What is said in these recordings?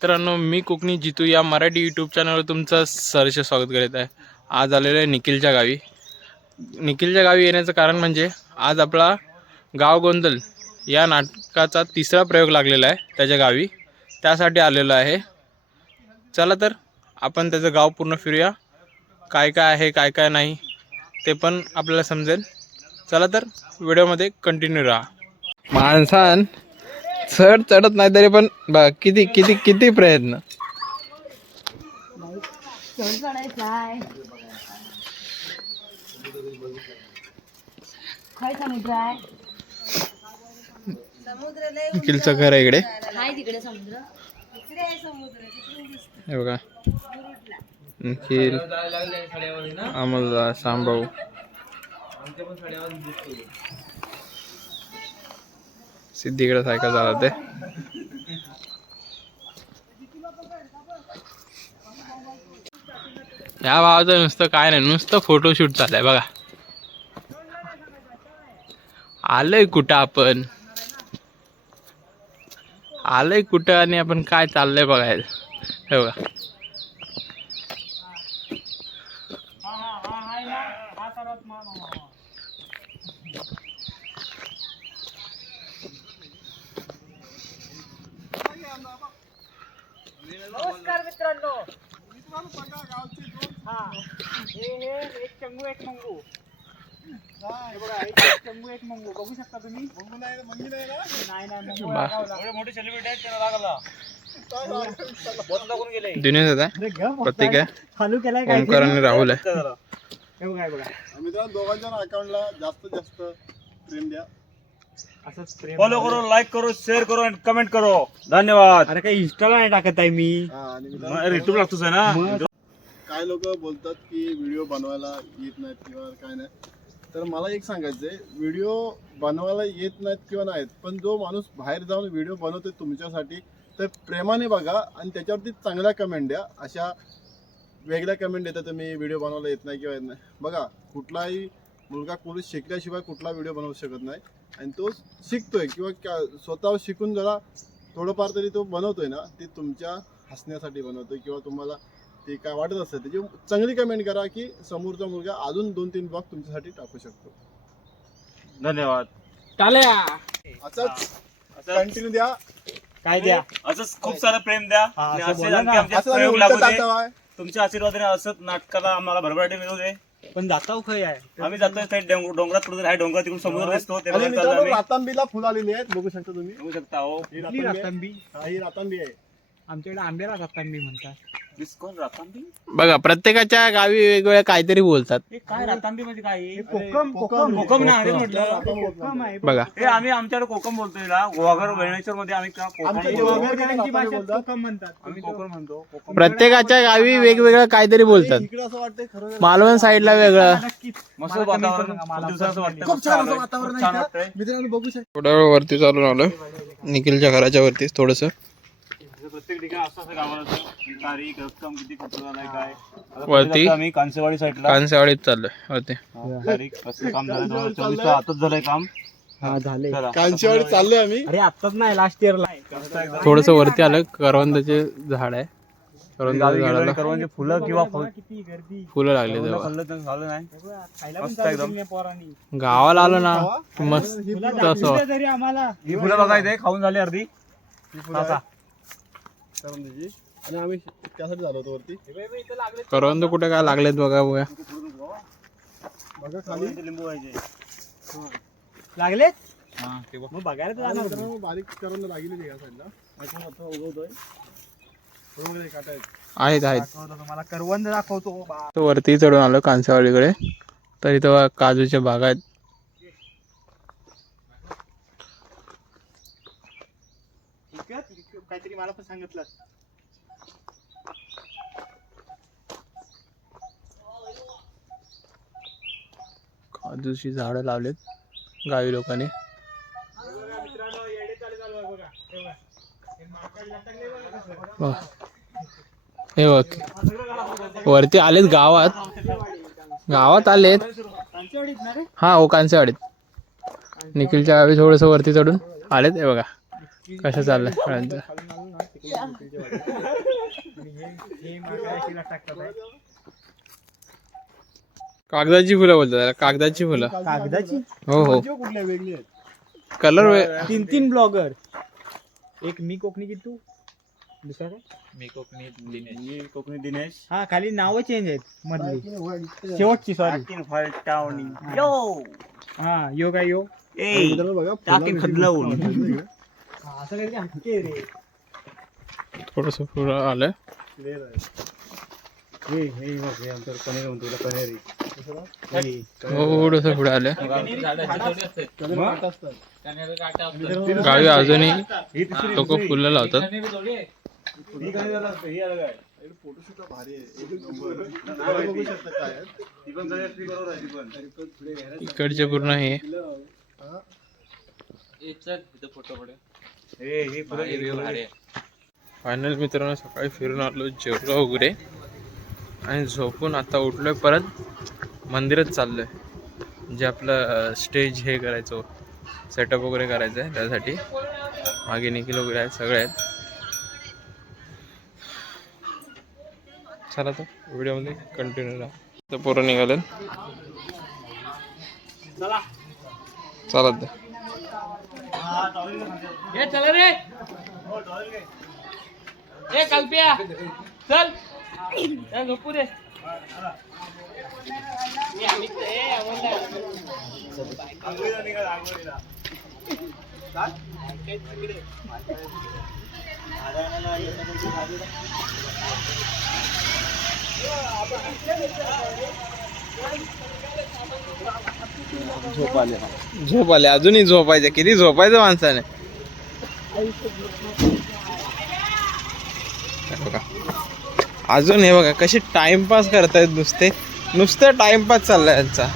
मित्रांनो मी कोकणी जितू या मराठी यूट्यूब चॅनलवर तुमचं सरस स्वागत करीत आहे. आज आलेलं आहे निखिलच्या गावी. निखिलच्या गावी येण्याचं कारण म्हणजे आज आपला गाव गोंधल या नाटकाचा तिसरा प्रयोग लागलेला आहे त्याच्या गावी. त्यासाठी आलेलो आहे. चला तर आपण त्याचं गाव पूर्ण फिरूया. काय काय आहे काय काय नाही ते पण आपल्याला समजेल. चला तर व्हिडिओमध्ये कंटिन्यू राहा. माणसान चढ चढत नाही तरी पण बा किती किती किती प्रयत्न. किलचं आहे घर आहे इकडे. हे बघा. निखिल सांभाऊ सिद्धीकडे सायकल चालवते या भावाचं नुसतं काय नाही नुसतं फोटोशूट चाललंय बघा. आलंय कुठं आपण? आलंय कुठं आणि आपण काय चाललंय बघायला? हे बघा. नमस्कार मित्रांनो. हा. हे हे एक चंगू एक मंगू. हे बघा एक चंगू एक मंगू. बघू शकता तुम्ही? मंगू नाही मंगी नाही ना नाही नाही मंगू बा. लागावला. एवढे मोठे सेलिब्रिटी आहेत त्याला लागला. बोत लागून गेले. दिनेश होता प्रतीक आहे. चालू केलाय काय? ओमकार आणि राहुल आहे. हे बघा हे बघा. मित्रांनो दोघांच्या अकाउंटला जास्तीत जास्त प्रेम द्या. फॉलो करो लाईक करो शेअर करो आणि कमेंट करो. धन्यवाद. अरे काही इंस्टाला नाही टाकत आहे मी. हा, आणि मित्रांनो, युट्यूब लागतोच आहे ना? काय लोक बोलतात की व्हिडिओ बनवायला येत नाहीत किंवा काय नाही. तर मला एक सांगायचंय व्हिडिओ बनवायला येत नाहीत किंवा नाहीत पण जो माणूस बाहेर जाऊन व्हिडिओ बनवतोय तुमच्यासाठी तर प्रेमाने बघा आणि त्याच्यावरती चांगल्या कमेंट द्या. अशा वेगळ्या कमेंट देतात तुम्ही व्हिडिओ बनवायला येत नाही किंवा येत नाही. बघा कुठलाही मुलगा कोणी शिकल्याशिवाय कुठला व्हिडिओ बनवू शकत नाही. आणि तो शिकतोय किंवा क्या- स्वतः शिकून जरा थोडंफार तरी तो बनवतोय ना ते तुमच्या हसण्यासाठी बनवतोय किंवा तुम्हाला ते काय वाटत असेल त्याची चांगली कमेंट करा की समोरचा मुलगा अजून दोन तीन ब्लॉग तुमच्यासाठी टाकू शकतो. धन्यवाद. टाल्या असंच कंटिन्यू द्या. काय द्या? असंच खूप सारं प्रेम द्या. आणि असं असेच बोला आणखी ना. आमचे असं आम्ही प्रयोग उलटं लागू दे. चालतो आहे. तुमच्या आशीर्वादाने असंच नाटकाला आम्हाला भरभराटी मिळू दे. पण जाता खय आहे आम्ही जातोय त्या डोंग- डोंगरात कुठे आहे डोंगरात तिकडून समुद्र दिसतो ते आणि बघायला चाललो मित्रांनो आम्ही. रातांबीला फुल आलेली आहेत बघू शकता तुम्ही. बघू शकता हो. ही कुठली रातांबी आहे. रातांबी हा, ही रातांबी आहे. आमच्याकडे आंब्याला रातांबी म्हणतात. रातांबी? बघा प्रत्येकाच्या गावी वेगवेगळ्या काहीतरी बोलतात. हे काय रातांबी म्हणजे काय? हे कोकम कोकम कोकम. ना हेच म्हटलं. कोकम आहे. बघा. हे आम्ही आमच्याकडे कोकम बोलतोय ना. गोवाघर वेळणेश्वर मध्ये आम्ही का कोकम आमच्या बोलतो. गोवाघर- गोवाघरकरांची भाषेत बोलतात. कोकम म्हणतात. आम्ही कोकण म्हणतो. कोकम प्रत्येकाच्या गावी वेगवेगळं काहीतरी बोलतात. इकडे असं वाटतंय खरं मालवण साईडला वेगळं. नक्कीच मस्त मला कमेंट वातावरण करू नका, खूप मला दिवसाचं वाटतं खूप छान असं आलोय. वातावरण खूप छान आहे वाटतंय. इथं. मित्रांनो बघू शकता. थोड्या वेळ वरती चालून आलो निखिलच्या घराच्या वरती थोडस. प्रत्येक ठिकाणी असं असं गावाचं. तारीख रक्कम किती खर्च झालाय काय? आता वरती? पुढे जातो आम्ही कांसेवाडी साईडला चाललोय वरती. तारीख कसं काम झालं जवळ चोवीस तास आताच झालंय काम. हा झाले चला. कांचीवाडी चाललोय आम्ही. अरे आत्ताच नाही लास्ट इयरला थोडस वरती आलं करवंदाचे झाड आहे. करवंदाच्या गावी गेलो झाडाला. करवंदे फुलं किंवा फळ किती गर्दी फुलं लागले फुलं तेव्हा. खाल्लं तर झालं नाही. खायला पण मस्त चालू एकदम. केली नाही पोरांनी. गावाला आलो ना की मस्त तुला असं. दाखवलं तरी आम्हाला. ही फुलं बघायचे खाऊन झाली अर्धी. करवंदीची. आणि आम्ही त्यासाठी झालो होतो वरती. करवंद कुठे काय लागलेत बघा बघा बघा खाली. इथे लिंबू पाहिजे लागलेत हा. मग बघायला तर बारीक करवंद लागलेली साईडला. उगवतोय. आहेत आहेत. तुम्हाला. करवंद दाखवतो. वरती चढून आलो कांसेवाडीकडे तर इथं काजूच्या बागा आहेत ठीक आहे ठीक आहे. काहीतरी मला पण सांगितलं. काजूची झाडं लावलेत गावी लोकांनी. हे बघ. वरती आलेत गावात. गावात आलेत. हा हो कांसेवाडीत निखिलच्या गावी थोडस वरती चढून आलेत हे बघा. कसं चाललंय फळांचं हे हे. कागदाची फुलं बोलतात त्याला, कागदाची फुलं. कागदाची? हो हो. जीव कुठल्या वेगळी आहेत? कलर तीन तीन ब्लॉगर एक मी कोकणी की तू? दुसरा काय? मी कोकणी दिनेश. हा खाली नावं चेंज आहेत मधली. शेवटची सॉरी हा. यो काय यो? बघा टाकी खदलावून. हा, असं काही हटके रे थोडस पुढं आलं हे हे बघ, हे आमचं म्हणतो तुला पनीर आहे. हे. थोडस पुढे आलं कलर गावी अजूनही ही तिसरी लोक फुलं लावतात ही ही अलग आहे. बघू शकता काय आहे. ती पण आहे ती पण. इकडचे पूर्ण हे हा. फायनल मित्रांनो सकाळी फिरून आलो जेवलो वगैरे. आणि झोपून आता उठलोय परत. मंदिरात चाललोय. जे आपलं स्टेज हे करायचं सेटअप वगैरे करायचं आहे त्यासाठी. मागे निखिल वगैरे आहेत सगळे आहेत. चला तर व्हिडिओमध्ये कंटिन्यू राहा. तर पोरं निघाले हे चल रे. ए कल्पिया चल. चल रे. दे झोप आले अजूनही झोपायचं. किती झोपायचं माणसाने? बघा. अजून हे बघा कशी टाइमपास करतायत नुसते. नुसतं टाइमपास चाललाय यांचा.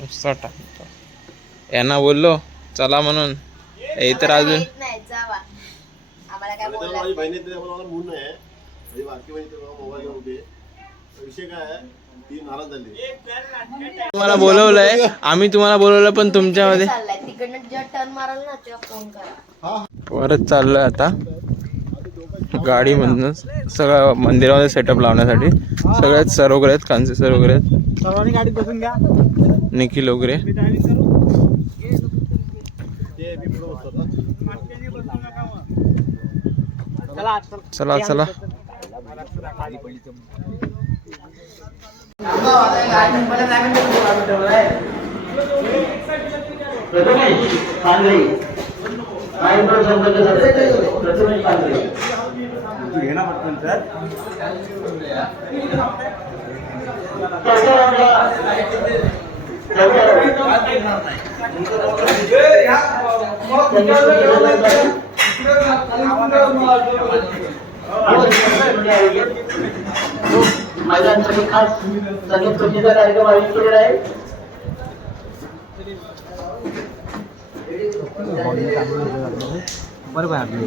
नुसता टाइमपास यांना बोललो चला म्हणून. हे तर अजून काय बोलला माझी बहिणी मला आहे माझी बारकी बहिणी तर मोबाईल घेऊन उभी आहे. तर विषय काय आहे ती नाराज झाली. तुम्हाला बोलवलंय आम्ही तुम्हाला बोलवलं पण तुमच्यामध्ये. चाललाय. तिकडनं जेव्हा टर्न माराल ना तेव्हा फोन करा. परत चाललोय आता. गाडीमधनं सगळं मंदिरामध्ये सेटअप लावण्यासाठी. सगळ्यात सर वगैरे आहेत कांचे सर वगैरे आहेत. सर्वांनी गाडीत बसून घ्या. निखिल वगैरे मी driving करू ते मी पुढे बसतो आता. मागच्याने बसू नका मग. चला चला चला घे ना पटकन सर महिलांसाठी खास संगीत खुर्चीचा कार्यक्रम आयोजित केलेला आहे. बरोबर आपली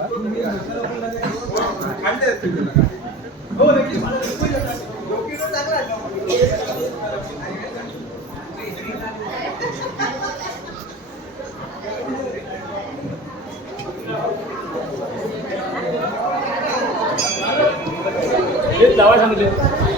老外他们就。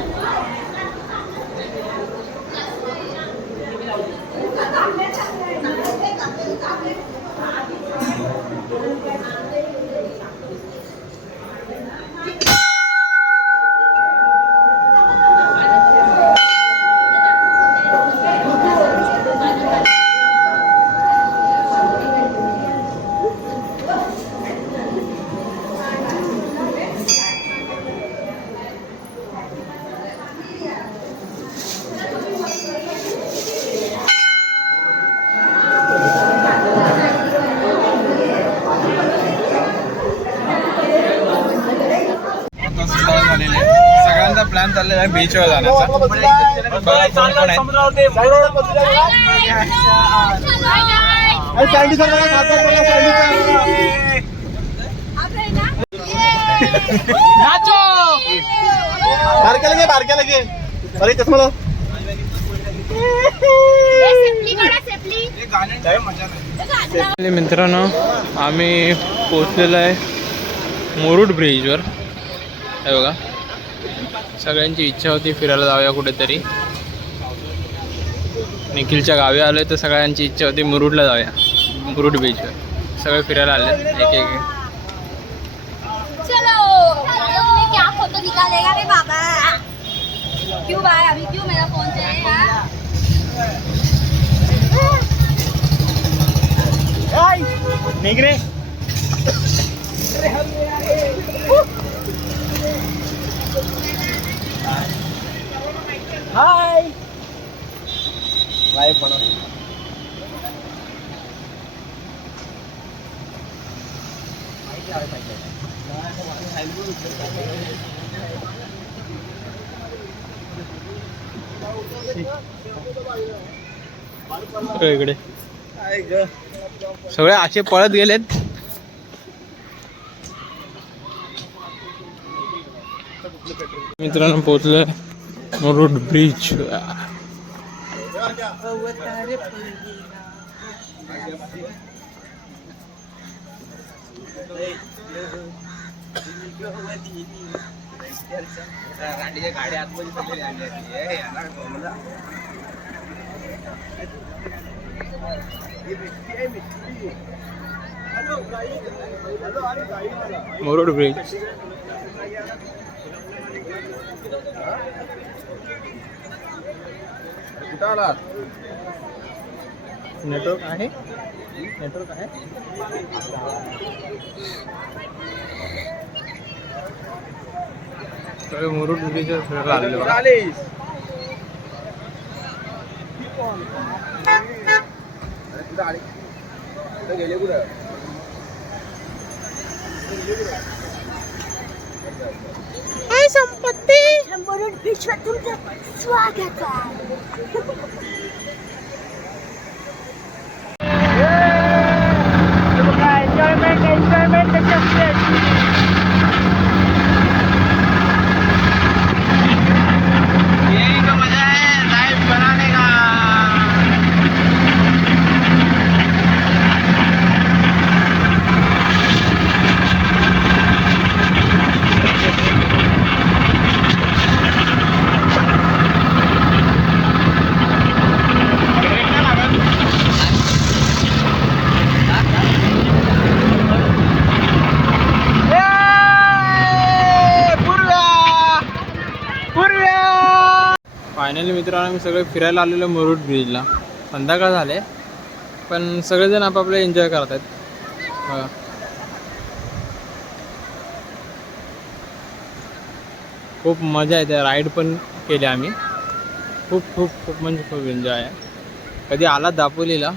आहे बीचवर जाण्याचा. बारक्याला घे बारक्याला घे. अरे. आणि मित्रांनो आम्ही पोचलेलो आहे मुरुड ब्रिजवर. हे बघा. सगळ्यांची इच्छा होती फिरायला जाऊया कुठेतरी. निखिलच्या गावी आलोय तर सगळ्यांची इच्छा होती मुरुडला जाऊया. मुरुड बीचवर सगळे फिरायला आले एक एक चलो तुमने क्या फोटो निकालेगा रे बाबा क्यों भाई अभी क्यों मेरा फोन चलेगा निघ हाय सगळे इकडे. सगळे असे पळत गेलेत. मित्रांनो road bridge. Murud Bridge. Murud bridge network आहे नेटवर्क आहे सगळे मुरुड ब्रिजवर फिरायला आलेले बघा. शंभर विश्वात तुमचं स्वागत आहे एन्जॉयमेंट एन्जॉयमेंट फायनली मित्रांनो आम्ही सगळे फिरायला आलेलो मुरुड ब्रिजला संध्याकाळ झाले. पण सगळेजण आपापले एन्जॉय करत आहेत बघा खूप मजा येते. राईड पण केली आम्ही. खूप खूप खूप म्हणजे खूप एन्जॉय आहे. कधी आलात दापोलीला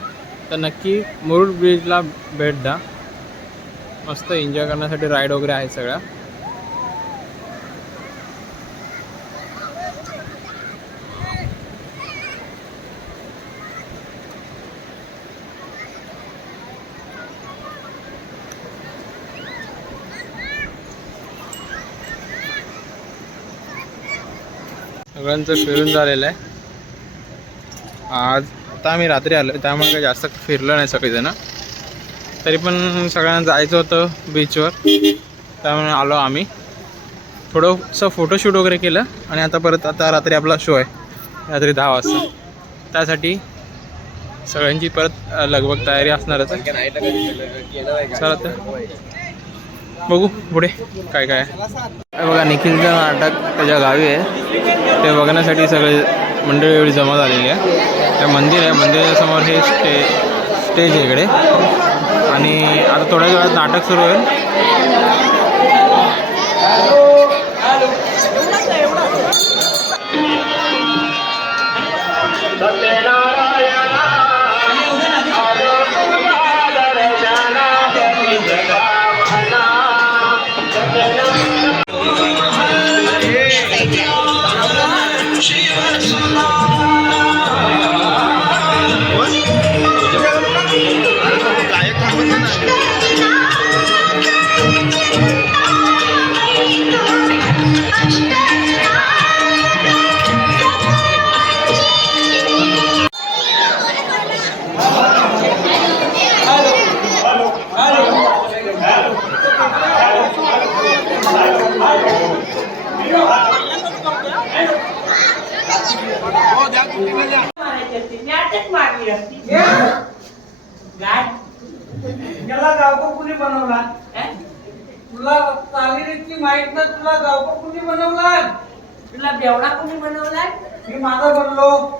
तर नक्की मुरुड ब्रिजला भेट द्या. मस्त एन्जॉय करण्यासाठी राईड वगैरे आहे सगळ्या. सगळ्यांचं फिरून झालेलं आहे. आज आता आम्ही रात्री आलो त्यामुळे काही जास्त फिरलं नाही सगळेजण. तरी पण सगळ्यांना जायचं होतं बीचवर त्यामुळे आलो आम्ही. थोडंसं फोटोशूट वगैरे केलं आणि आता परत आता रात्री आपला शो आहे. रात्री दहा वाजता. त्यासाठी सगळ्यांची परत लगभग तयारी असणारच चला तर. बघू पुढे. काय काय? आहे. बघा निखिलचं नाटक त्याच्या गावी आहे. ते बघण्यासाठी सगळे मंडळी एवढी जमा झालेली आहे. ते मंदिर आहे. मंदिरासमोर हे स्टे स्टेज आहे इकडे. आणि आता थोड्या वेळात नाटक सुरू होईल.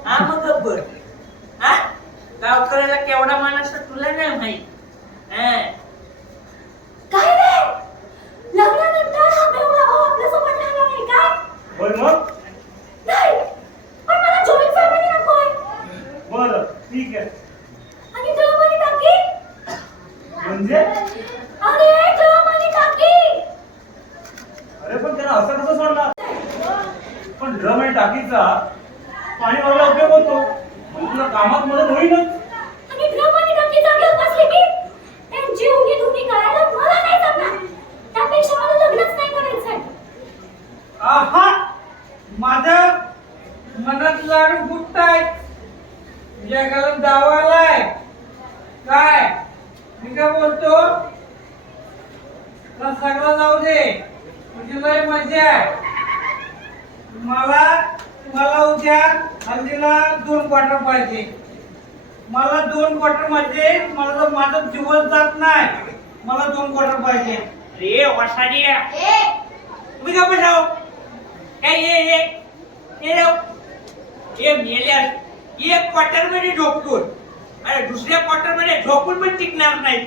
हा मग गब्बर हा? गावकऱ्याला केवढा मान असतो तुला नाही माहीत. हं. काय रे? लग्नानंतर हा मेवणा भाऊ आपल्यासोबत राहणार नाही काय? बरं मग? नाही. पण मला जॉईंट फॅमिली नकोय. बरं ठीक आहे. आणि आणि टाकी म्हणजे? अरे आणि टाकी अरे पण त्याला असं कसं सोडणार? पण ड्रम आणि टाकीचा पाणी मारायला उपयोग होतो. मग तुला कामात मदत होईलच रे वासाडिया तुम्ही का बसाव काय ये ये ये राव ये मेल्या एक क्वार्टरमध्ये झोपतून अरे दुसऱ्या क्वार्टरमध्ये झोपून पण टिकणार नाही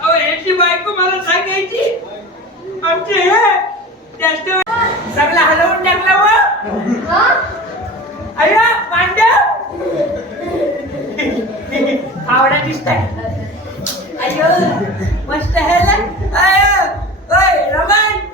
अहो याची बायको मला सांगायची आमचे हे जास्त सगळं हलवून टाकला व अरे पांड्या आवडा दिसताय અયો મસ્ત હે લે? અયો ઓય રમણ?